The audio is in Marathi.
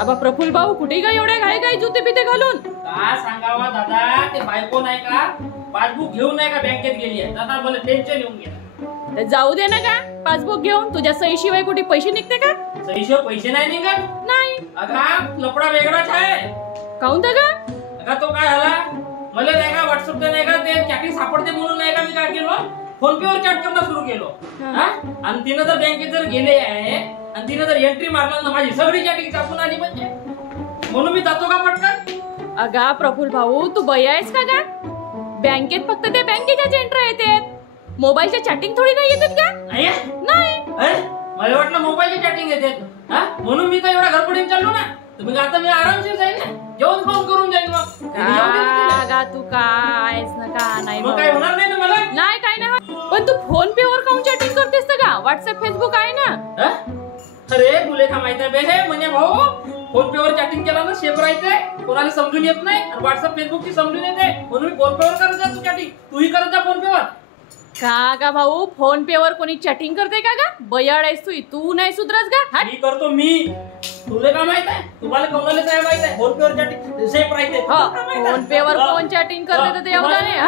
आबा प्रफुल्ल भाऊ कुठे गा एवढ्या घाई घाई जुते बिते घालून? का सांगावा दादा, ते बायको नाही का पासबुक घेऊन नाही का बँकेत गेली आहे. दादा मला टेन्शन येऊन गेलं. तर जाऊ दे ना का पासबुक घेऊन, तुझ्या सहीशिवाय कुठे पैसे निघते का? सहीशिवाय पैसे नाही निघत. नाही. अगा लपडा वेगळाच आहे. काऊन तर का? अगा तो काय झाला, मला नाही का व्हॉट्सअप नाही का ते चॅटिंग सापडते म्हणून नाही का मी काय केलो, फोन पे वर चॅट करणं सुरू केलो. आणि तिनं जर बँकेत जर गेले आहे आणि तिनं जर एंट्री मारला ना माझी सगळी चॅटिंग चापून आली म्हणजे, म्हणून मी जातो का पटकन. अगा प्रफुल्ल भाऊ तू बया आहेस का गा? बँकेत फक्त त्या बँकेच्याच एंट्री येतात, मोबाईलच्या चॅटिंग थोडी नाही येतात का? नाही. मला वाटलं मोबाईलची चॅटिंग येते, म्हणून मी तर एवढा घरपडून चाललो ना. तुम्ही आता मी आरामशीर जाईल ना, जेवण फोन करून जाईल. मग तू कायच ना का नाही, मग काय होणार नाही ना मला. नाही काय ना. पण तू फोन पे वर काऊन चॅटिंग करतेस का? व्हॉट्सअप फेसबुक आहे ना. अरे तुले का माहिती आहे बे, हे म्हणजे भाऊ फोन पे वर चॅटिंग केला ना सेफ राहते, कोणाला समजून येत नाही. आणि व्हॉट्सअप फेसबुक ची समजून येते, म्हणून मी फोन पे वर करत जा. तू चॅटिंग तूही करत जा फोन पे वर. का भाऊ फोन पे वर कोणी चॅटिंग करते का गा? बयाड आहेस तू नाही सुधरस का? मी करतो मी. तुला काय माहित आहे, तुम्हाला कोणाला काय माहित आहे फोन पे वर चॅटिंग सेफ राहते. फोन पे वर कोण चॅटिंग करते तर एवढं नाही.